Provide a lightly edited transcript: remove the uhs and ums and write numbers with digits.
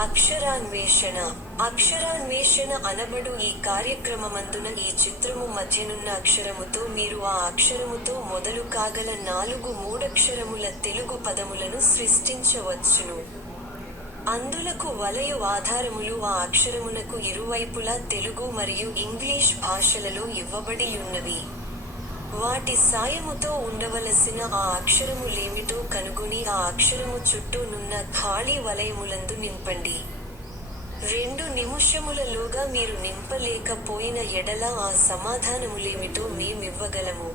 అక్షరాన్వేషణ. అక్షరాన్వేషణ అనబడు ఈ కార్యక్రమమందున ఈ చిత్రము మధ్యనున్న అక్షరముతో మీరు ఆ అక్షరముతో మొదలు కాగల 4 మూడక్షరముల తెలుగు పదములను సృష్టించవచ్చును. అందులకు వలయు ఆధారములు ఆ అక్షరమునకు ఇరువైపులా తెలుగు మరియు ఇంగ్లీష్ భాషలలో ఇవ్వబడియున్నవి. వాటి సాయముతో ఉండవలసిన ఆ అక్షరములేమిటో కనుగొని ఆ అక్షరము చుట్టూ నున్న ఖాళీ వలయములందు నింపండి. 2 నిముషములలోగా మీరు నింపలేకపోయిన ఎడల ఆ సమాధానములేమిటో మేమివ్వగలము.